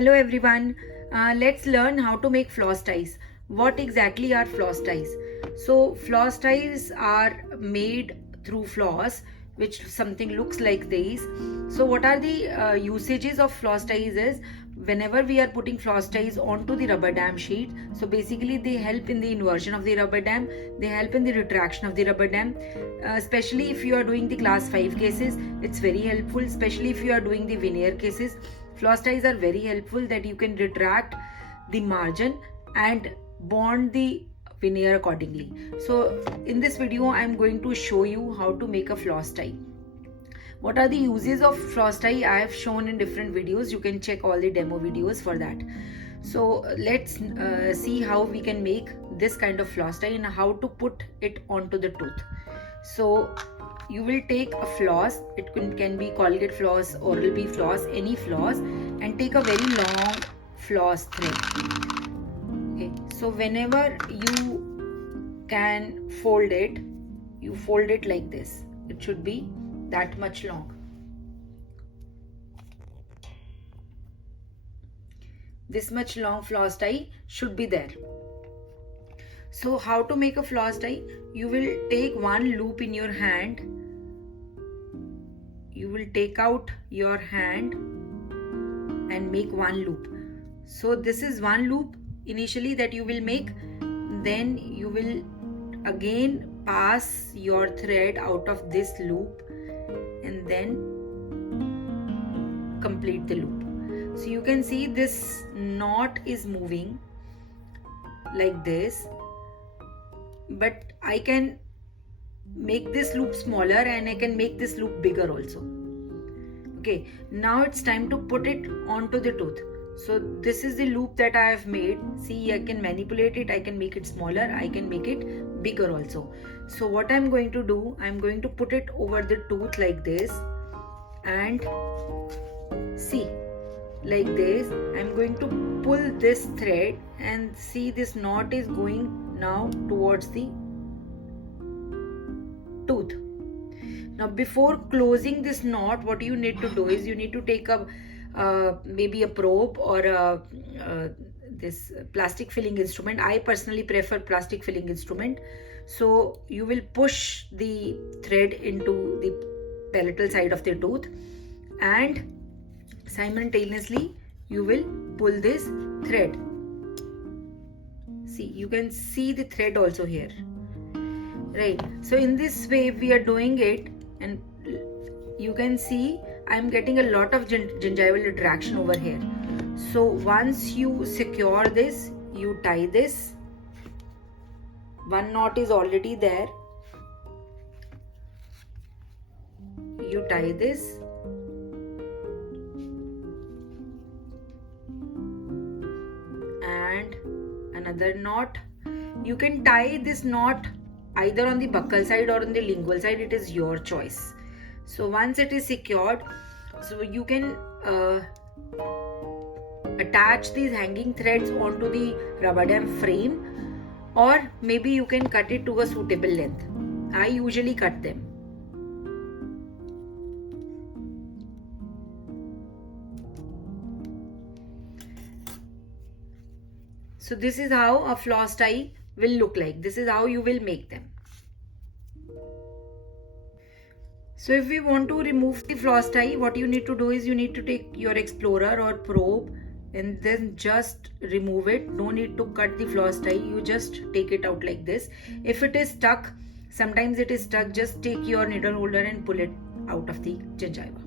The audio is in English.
Hello everyone, let's learn how to make floss ties. What exactly are floss ties? So floss ties are made through floss, which something looks like this. So what are the usages of floss ties is whenever we are putting floss ties onto the rubber dam sheet, so basically they help in the inversion of the rubber dam, they help in the retraction of the rubber dam, especially if you are doing the class 5 cases, it's very helpful, especially if you are doing the veneer cases. Floss ties are very helpful that you can retract the margin and bond the veneer accordingly. So in this video I am going to show you how to make a floss tie. What are the uses of floss tie? I have shown in different videos. You can check all the demo videos for that. So let's see how we can make this kind of floss tie and how to put it onto the tooth. So you will take a floss, it can be Colgate floss, Oral-B floss, any floss, and take a very long floss thread. Okay, so whenever you can fold it, you fold it like this. It should be that much long. This much long floss tie should be there. So how to make a floss tie? You will take one loop in your hand. You will take out your hand and make one loop. So this is one loop initially that you will make. Then you will again pass your thread out of this loop and then complete the loop. So you can see this knot is moving like this, but I can make this loop smaller and I can make this loop bigger also. Okay, now it's time to put it onto the tooth. So this is the loop that I have made. See, I can manipulate it, I can make it smaller, I can make it bigger also. So what I'm going to do, I'm going to put it over the tooth like this and see, like this. I'm going to pull this thread and see this knot is going now towards the tooth. Now before closing this knot, what you need to do is you need to take a maybe a probe or this plastic filling instrument. I personally prefer plastic filling instrument. So you will push the thread into the palatal side of the tooth and simultaneously you will pull this thread. See, you can see the thread also here, right? So in this way we are doing it, and you can see I'm getting a lot of gingival retraction over here. So once you secure this, you tie this. One knot is already there. You tie this. And another knot. You can tie this knot either on the buccal side or on the lingual side, it is your choice. So once it is secured, so you can attach these hanging threads onto the rubber dam frame, or maybe you can cut it to a suitable length. I usually cut them. So this is how a floss tie will look like. This is how you will make them. So if we want to remove the floss tie, what you need to do is you need to take your explorer or probe and then just remove it. No need to cut the floss tie. You just take it out like this. If it is stuck, sometimes it is stuck, just take your needle holder and pull it out of the gingiva.